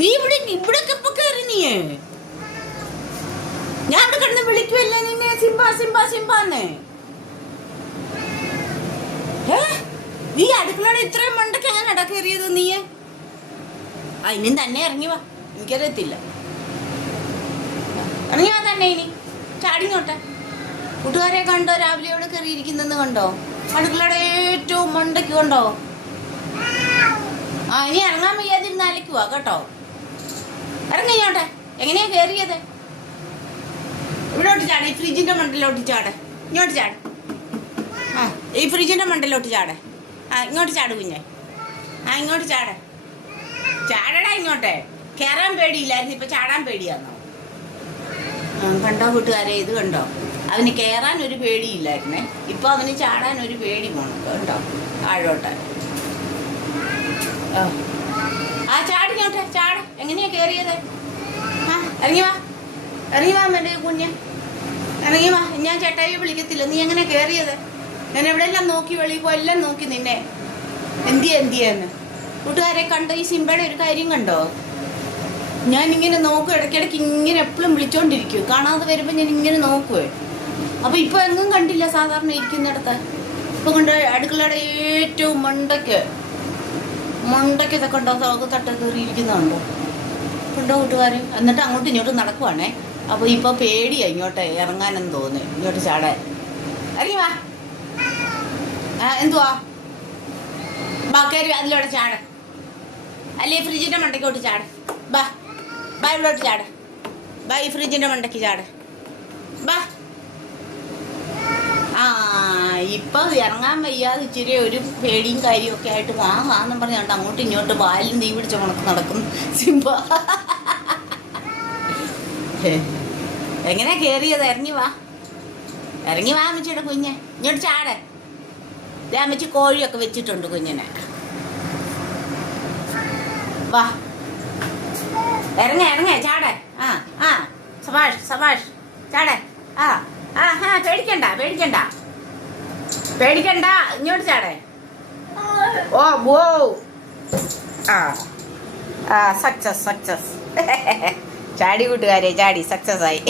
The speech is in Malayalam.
നീ ഇവിടൊക്കെ ഇപ്പൊ കയറി നീയേ. ഞാൻ അവിടെ കിടന്ന് വിളിക്കുവല്ലേ നിന്നെ സിംബ സിംബ സിംബാന്ന്. നീ അടുക്കളയുടെ ഇത്രയും മണ്ടൊക്കെ ഞാൻ ഇടക്കേറിയത് നീയെ. ഇനിയും തന്നെ ഇറങ്ങി വാ, എനിക്കറിയത്തില്ല. ഇറങ്ങി വാ തന്നെ ഇനി ചാടിങ്ങോട്ടെ. കൂട്ടുകാരെ കണ്ടോ രാവിലെ അവിടെ കയറിയിരിക്കുന്നെന്ന് കണ്ടോ? അടുക്കളയുടെ ഏറ്റവും മണ്ടയ്ക്ക് കണ്ടോ? ഇനി ഇറങ്ങാൻ വയ്യാതിരുന്നാലേക്കുവാ കേട്ടോ. ഇറങ്ങിങ്ങോട്ടെ. എങ്ങനെയാ കയറിയത്? ഇവിടോട്ട് ചാടെ, ഈ ഫ്രിഡ്ജിന്റെ മണ്ടലോട്ട് ചാടെ. ഇങ്ങോട്ട് ചാട്. ഈ ഫ്രിഡ്ജിന്റെ മണ്ടലോട്ട് ചാടെ. ഇങ്ങോട്ട് ചാട് കുഞ്ഞെ. ഇങ്ങോട്ട് ചാടെ. ചാടടാ ഇങ്ങോട്ടെ. കയറാൻ പേടിയില്ലായിരുന്നു, ഇപ്പൊ ചാടാൻ പേടിയാന്നോ? കണ്ടോ കൂട്ടുകാരെ, ഇത് കണ്ടോ? അവന് കയറാൻ ഒരു പേടിയില്ലായിരുന്നേ, ഇപ്പൊ അവന് ചാടാൻ ഒരു പേടി പോണം കേട്ടോ. താഴോട്ട് ചാടിങ്ങോട്ടെ. ചാട്. എങ്ങനെയാ കയറിയത്? ഇറങ്ങി വാ, ഇറങ്ങി വാ എൻ്റെ കുഞ്ഞ്, ഇറങ്ങി വാ. ഞാൻ ചേട്ടായിയെ വിളിക്കത്തില്ല. നീ എങ്ങനെ കയറിയത്? ഞാൻ എവിടെയെല്ലാം നോക്കി, വെളിയിൽ എല്ലാം നോക്കി നിന്നെ. എന്തിയെന്ന് കൂട്ടുകാരെ കണ്ടോ? ഈ സിംബയുടെ ഒരു കാര്യം കണ്ടോ? ഞാൻ ഇങ്ങനെ നോക്കും, ഇടയ്ക്കിടയ്ക്ക് ഇങ്ങനെ എപ്പോഴും വിളിച്ചോണ്ടിരിക്കും. കാണാതെ വരുമ്പോൾ ഞാൻ ഇങ്ങനെ നോക്കുവേ. അപ്പൊ ഇപ്പൊ എങ്ങും കണ്ടില്ല സാധാരണ ഇരിക്കുന്നിടത്ത്. ഇപ്പൊ കൊണ്ട് അടുക്കളയുടെ ഏറ്റവും മണ്ടയ്ക്ക് ഇതൊക്കെ ഉണ്ടോ? തട്ട കയറി ഇരിക്കുന്നുണ്ടോ? ഉണ്ടോ കൂട്ടുകാര്? എന്നിട്ട് അങ്ങോട്ടും ഇങ്ങോട്ടും നടക്കുവാണേ. അപ്പൊ ഇപ്പൊ പേടിയാ ഇങ്ങോട്ട് ഇറങ്ങാനെന്ന് തോന്നുന്നു, ഇങ്ങോട്ട് ചാടാൻ. ഇറങ്ങി വാ. എന്തുവാ ബാക്കേരി അതിലോട്ട് ചാട്, അല്ലേ ഫ്രിഡ്ജിന്റെ മണ്ടയ്ക്കോട്ട് ചാട്. ബാ ബാ, ഇവിടോട്ട് ചാട്. ബാ, ഈ ഫ്രിഡ്ജിന്റെ മണ്ടയ്ക്ക് ചാട്. ബാ. ഇപ്പൊ ഇറങ്ങാൻ വയ്യാതെ ഇച്ചിരി ഒരു പേടിയും കാര്യവും ഒക്കെ ആയിട്ട് വാന്നും പറഞ്ഞുകൊണ്ട് അങ്ങോട്ടും ഇങ്ങോട്ട് പാലും തീ പിടിച്ച കണക്ക് നടക്കും സിംബ. എങ്ങനെ കേറിയത്? ഇറങ്ങി വാ, ഇറങ്ങി വാ അമ്മച്ചിയുടെ കുഞ്ഞെ. ഇങ്ങോട്ട് ചാട്. അമ്മച്ചി കോഴിയൊക്കെ വെച്ചിട്ടുണ്ട് കുഞ്ഞിനെ. വാ, ഇറങ്ങ ചാട്. സബാഷ് സബാഷ്, ചാട്. പേടിക്കണ്ട, ഇങ്ങോട്ട് ചാടേ. സക്സസ് ചാടി കൂട്ടുകാരെ, ചാടി സക്സസ് ആയി.